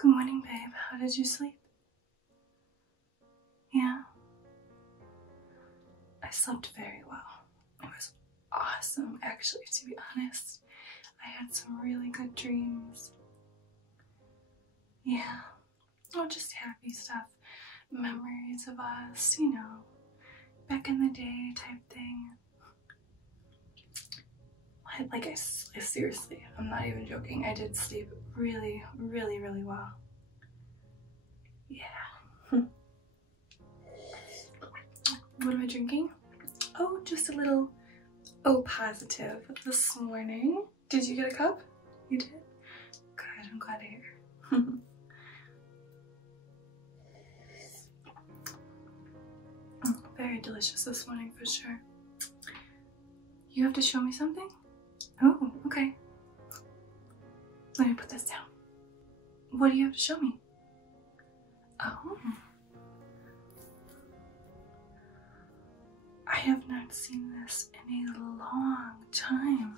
Good morning, babe. How did you sleep? Yeah? I slept very well. It was awesome, actually, to be honest. I had some really good dreams. Yeah. Oh, just happy stuff. Memories of us, you know, back in the day type thing. I seriously, I'm not even joking. I did sleep really, really, really well. Yeah. What am I drinking? Oh, just a little O positive this morning. Did you get a cup? You did? Good, I'm glad to hear. Very delicious this morning for sure. You have to show me something? Oh, okay. Let me put this down. What do you have to show me? Oh. I have not seen this in a long time.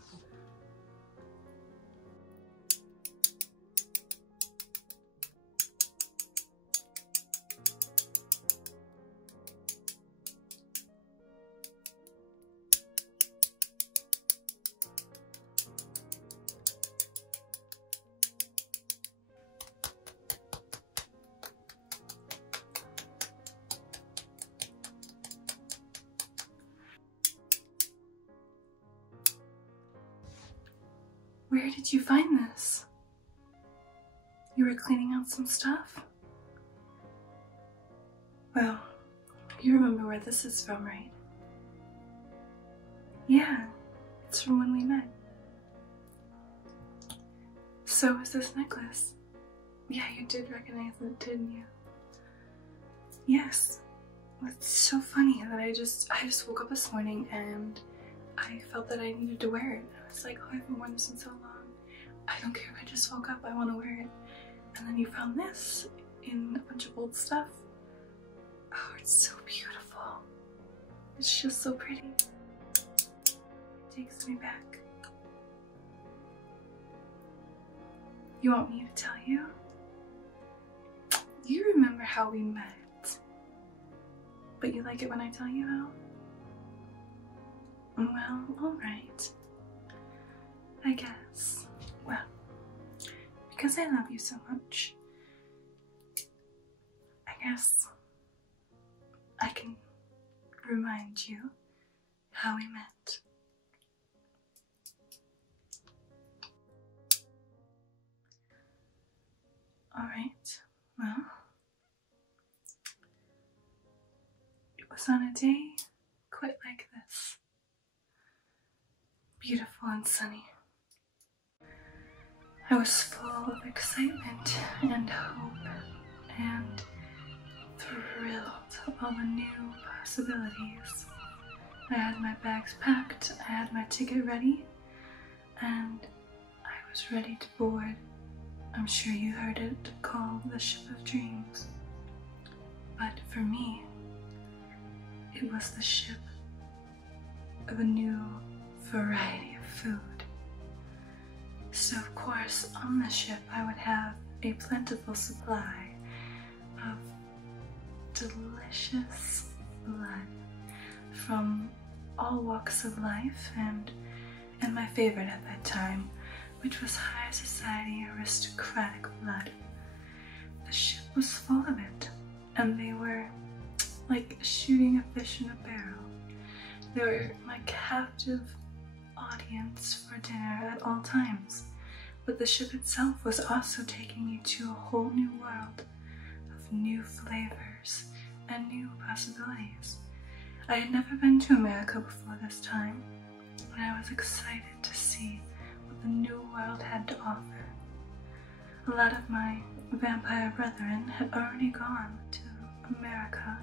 Where did you find this? You were cleaning out some stuff? Well, you remember where this is from, right? Yeah, it's from when we met. So is this necklace. Yeah, you did recognize it, didn't you? Yes. It's so funny that I just woke up this morning and I felt that I needed to wear it. I was like, oh, I haven't worn this in so long. I don't care if I just woke up, I want to wear it. And then you found this in a bunch of old stuff. Oh, it's so beautiful. It's just so pretty. It takes me back. You want me to tell you? You remember how we met, but you like it when I tell you how? Well, alright. I guess. Well, because I love you so much, I guess I can remind you how we met. Alright, well, it was on a day quite like this. Beautiful and sunny. I was full of excitement and hope and thrilled of all the new possibilities. I had my bags packed, I had my ticket ready, and I was ready to board. I'm sure you heard it called the Ship of Dreams. But for me, it was the ship of a new variety of food. So of course, on the ship I would have a plentiful supply of delicious blood from all walks of life and my favorite at that time, which was high society aristocratic blood. The ship was full of it, and they were like shooting a fish in a barrel. They were my captive audience for dinner at all times, but the ship itself was also taking me to a whole new world of new flavors and new possibilities. I had never been to America before this time, and I was excited to see what the new world had to offer. A lot of my vampire brethren had already gone to America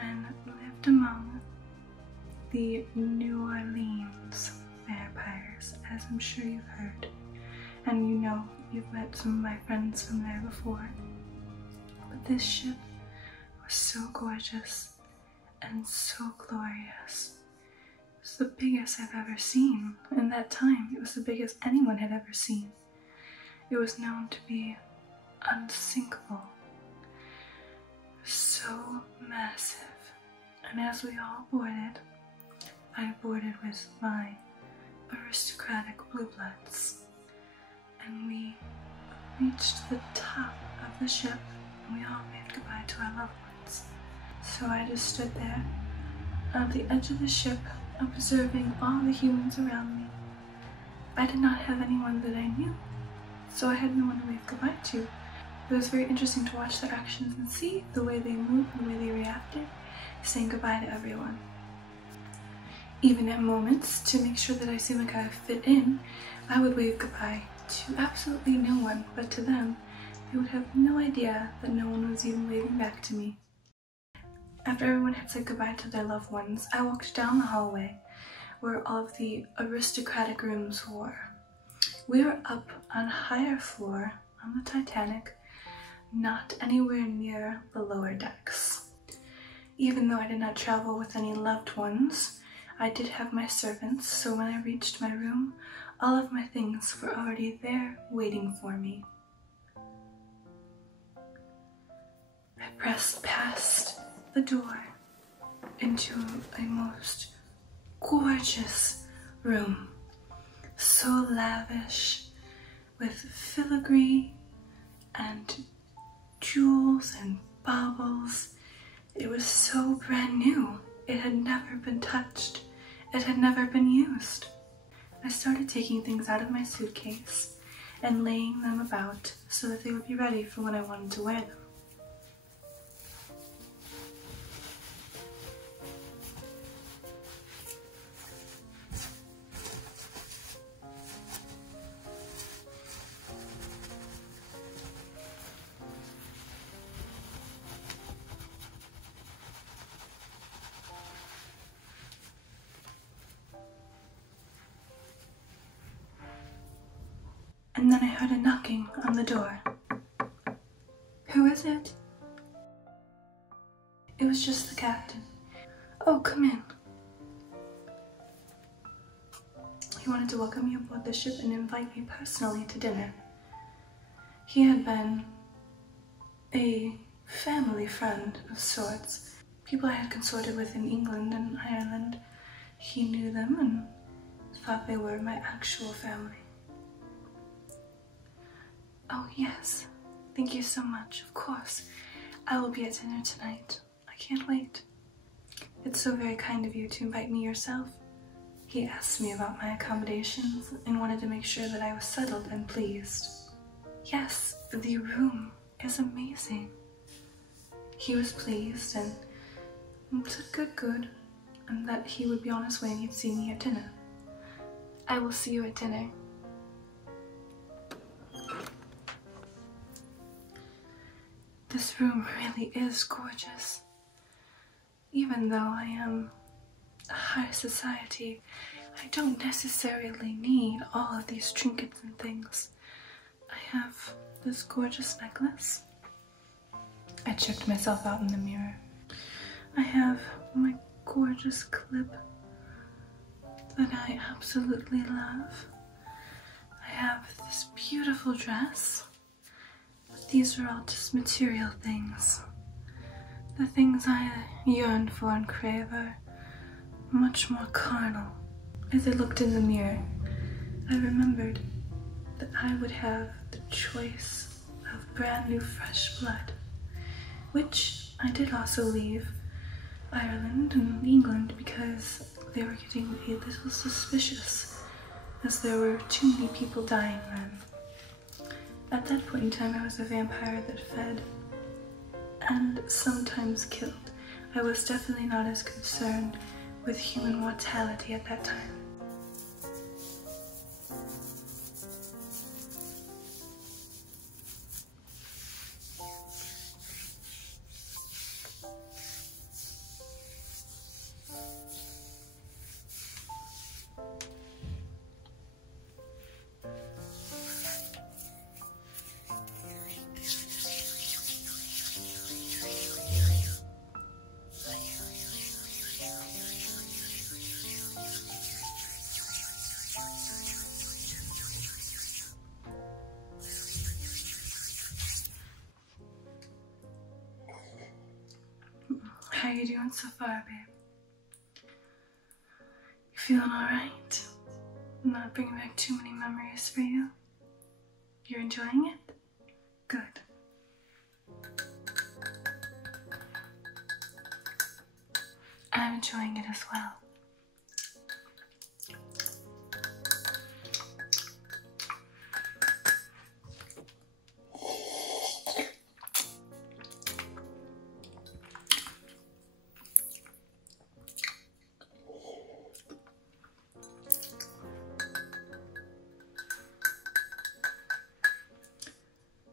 and lived among the New Orleans vampires, as I'm sure you've heard. And you know, you've met some of my friends from there before. But this ship was so gorgeous and so glorious. It was the biggest I've ever seen. In that time, it was the biggest anyone had ever seen. It was known to be unsinkable, so massive. And as we all boarded, I boarded with my aristocratic blue bloods, and we reached the top of the ship, and we all waved goodbye to our loved ones. So I just stood there on the edge of the ship, observing all the humans around me. I did not have anyone that I knew, so I had no one to wave goodbye to. It was very interesting to watch their actions and see the way they moved, the way they reacted, saying goodbye to everyone. Even at moments, to make sure that I seemed like I fit in, I would wave goodbye to absolutely no one, but to them, they would have no idea that no one was even waving back to me. After everyone had said goodbye to their loved ones, I walked down the hallway where all of the aristocratic rooms were. We were up on a higher floor on the Titanic, not anywhere near the lower decks. Even though I did not travel with any loved ones, I did have my servants, so when I reached my room, all of my things were already there waiting for me. I pressed past the door into a most gorgeous room, so lavish, with filigree and jewels and baubles. It was so brand new. It had never been touched. It had never been used. I started taking things out of my suitcase and laying them about so that they would be ready for when I wanted to wear them. And then I heard a knocking on the door. Who is it? It was just the captain. Oh, come in. He wanted to welcome me aboard the ship and invite me personally to dinner. He had been a family friend of sorts. People I had consorted with in England and Ireland. He knew them and thought they were my actual family. Oh yes, thank you so much. Of course, I will be at dinner tonight. I can't wait. It's so very kind of you to invite me yourself. He asked me about my accommodations and wanted to make sure that I was settled and pleased. Yes, the room is amazing. He was pleased and said good, and that he would be on his way and he'd see me at dinner. I will see you at dinner. This room really is gorgeous. Even though I am high society, I don't necessarily need all of these trinkets and things. I have this gorgeous necklace. I checked myself out in the mirror. I have my gorgeous clip that I absolutely love. I have this beautiful dress. These are all just material things. The things I yearn for and crave are much more carnal. As I looked in the mirror, I remembered that I would have the choice of brand new fresh blood, which I did also leave Ireland and England because they were getting a little suspicious, as there were too many people dying then. At that point in time, I was a vampire that fed and sometimes killed. I was definitely not as concerned with human mortality at that time. How you doing so far, babe? You feeling alright? Not bringing back too many memories for you? You're enjoying it? Good. I'm enjoying it as well.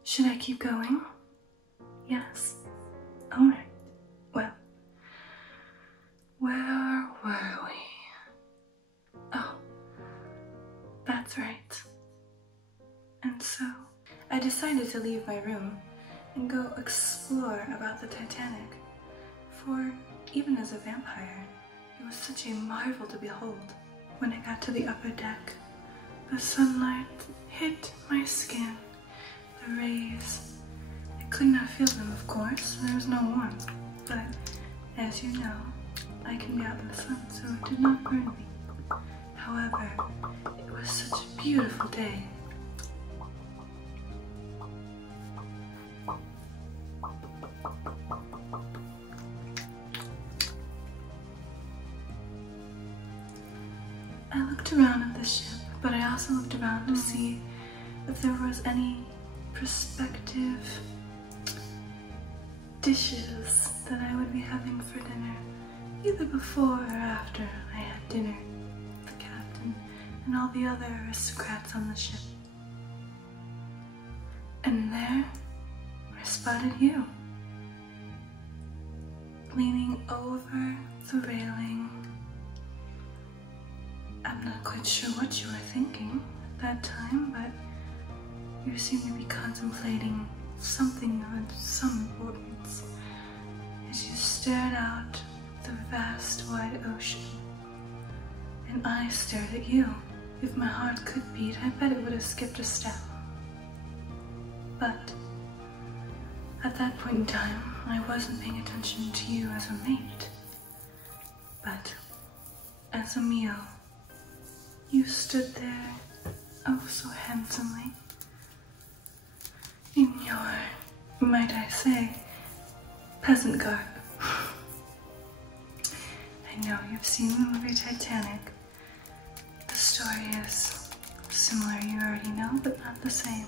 Should I keep going? Yes. Alright. Well, where were we? Oh, that's right. And so, I decided to leave my room and go explore about the Titanic. For, even as a vampire, it was such a marvel to behold. When I got to the upper deck, the sunlight hit my skin. The rays. I could not feel them, of course. There was no warmth. But, as you know, I can be out in the sun, so it did not burn me. However, it was such a beautiful day. I looked around at the ship, but I also looked around to see if there was any prospective dishes that I would be having for dinner, either before or after I had dinner with the captain and all the other aristocrats on the ship. And there, I spotted you, leaning over the railing. I'm not quite sure what you were thinking at that time, but you seem to be contemplating something of some importance as you stared out the vast wide ocean. And I stared at you. If my heart could beat, I bet it would have skipped a step. But at that point in time, I wasn't paying attention to you as a mate, but as a meal. You stood there, oh so handsomely, in your, might I say, peasant garb. I know you've seen the movie Titanic. The story is similar, you already know, but not the same.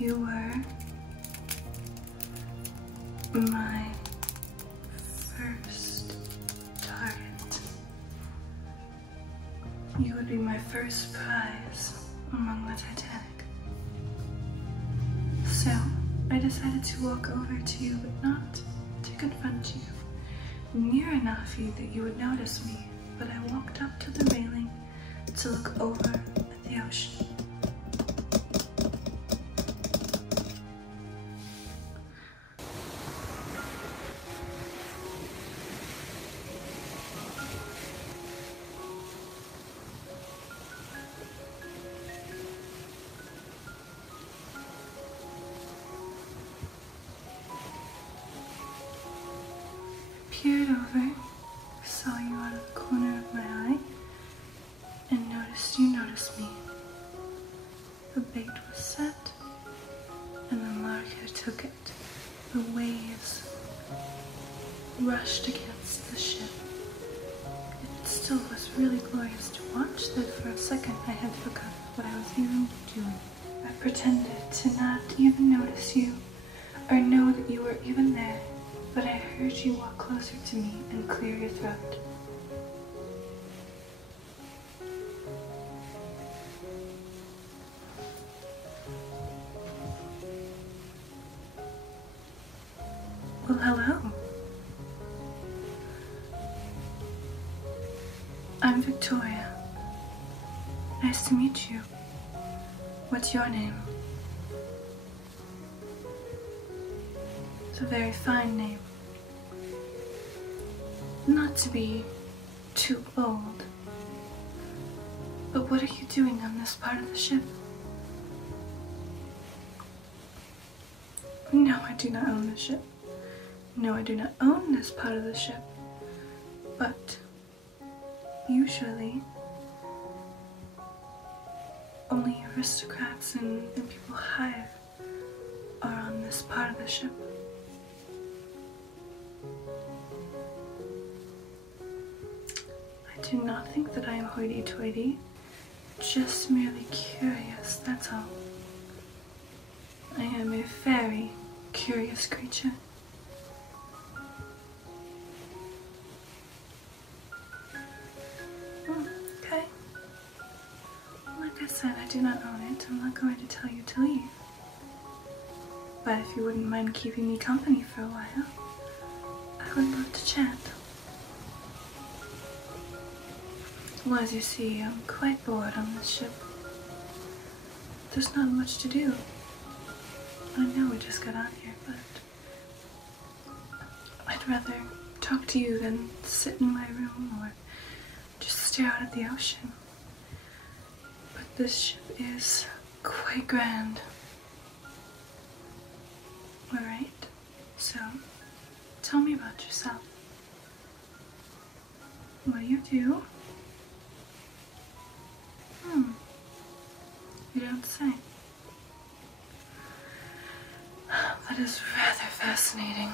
You were my first target. You would be my first prize among the Titanic. So, I decided to walk over to you, but not to confront you. Near enough that you would notice me, but I walked up to the railing to look over at the ocean. Peered over, saw you out of the corner of my eye, and noticed you noticed me. The bait was set, and the marker took it. The waves rushed against the ship. It still was really glorious to watch that for a second I had forgotten what I was even doing. I pretended to not even notice you, or know that you were even there. But I heard you walk closer to me and clear your throat. Well, hello. I'm Victoria. Nice to meet you. What's your name? It's a very fine name. Not to be too bold, but what are you doing on this part of the ship? No, I do not own the ship. No, I do not own this part of the ship, but usually only aristocrats and people higher are on this part of the ship. I do not think that I am hoity-toity, just merely curious, that's all. I am a very curious creature. Okay. Like I said, I do not own it. I'm not going to tell you to leave. But if you wouldn't mind keeping me company for a while, I would love to chat. Well, as you see, I'm quite bored on this ship. There's not much to do. I know we just got on here, but I'd rather talk to you than sit in my room or just stare out at the ocean. But this ship is quite grand. Alright, so tell me about yourself. What do you do? You don't say. That is rather fascinating.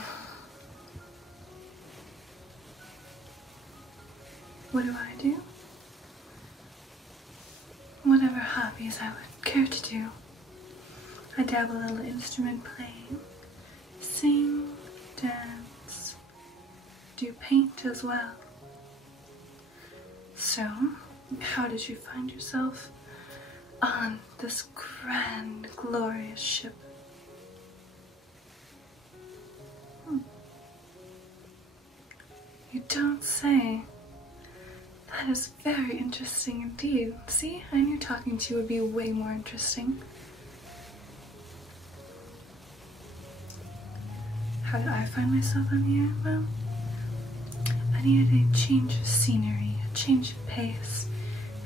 What do I do? Whatever hobbies I would care to do. I dabble in a little instrument playing, sing, dance, do paint as well. So, how did you find yourself on this grand, glorious ship? You don't say. That is very interesting indeed. See, I knew talking to you would be way more interesting. How did I find myself on here? Well, I needed a change of scenery, a change of pace,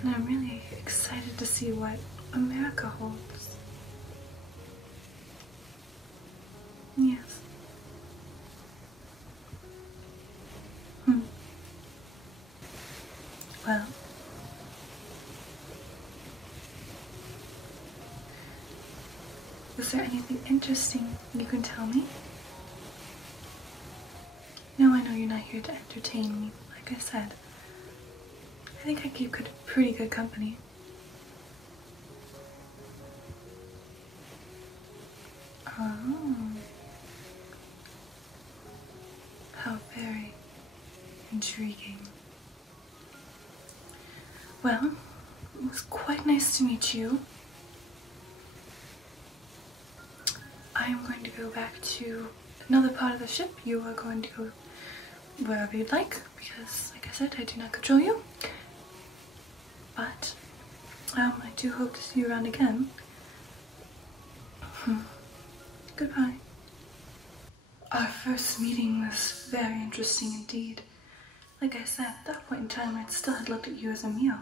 and I'm really excited to see what America holds. Yes. Well, is there anything interesting you can tell me? No, I know you're not here to entertain me. Like I said, I think I keep pretty good company. Oh. How very intriguing. Well, it was quite nice to meet you. I am going to go back to another part of the ship. You are going to go wherever you'd like, because, like I said, I do not control you. But, I do hope to see you around again. Goodbye. Our first meeting was very interesting indeed. Like I said, at that point in time, I still had looked at you as a meal.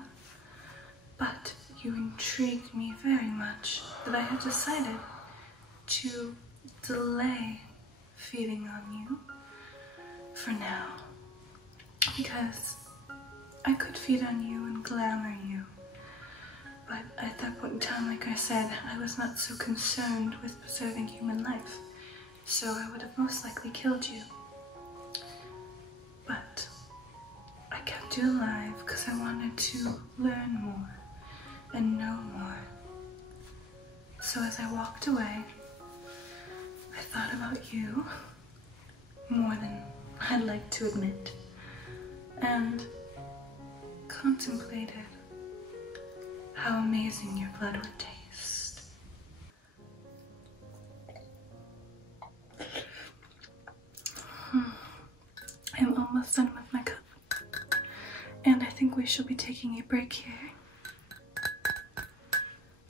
But you intrigued me very much that I had decided to delay feeding on you for now. Because I could feed on you and glamour you. But at that point in time, like I said, I was not so concerned with preserving human life. So I would have most likely killed you. But I kept you alive because I wanted to learn more and know more. So as I walked away, I thought about you more than I'd like to admit, and contemplated how amazing your blood would taste. I'm almost done with my cup, and I think we shall be taking a break here.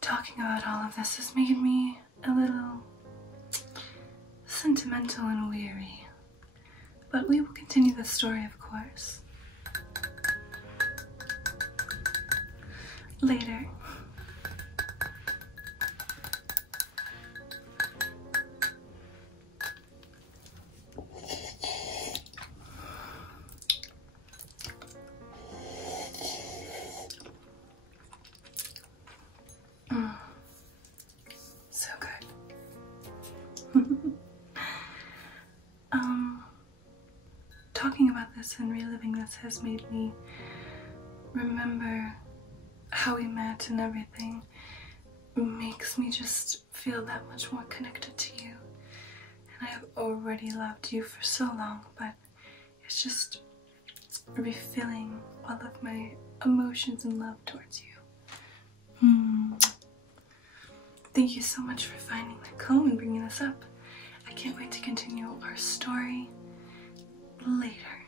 Talking about all of this has made me a little sentimental and weary, but we will continue the story, of course, later. this and reliving this has made me remember how we met, and everything makes me just feel that much more connected to you. And I have already loved you for so long, but it's just refilling all of my emotions and love towards you. Thank you so much for finding the comb and bringing this up. I can't wait to continue our story later.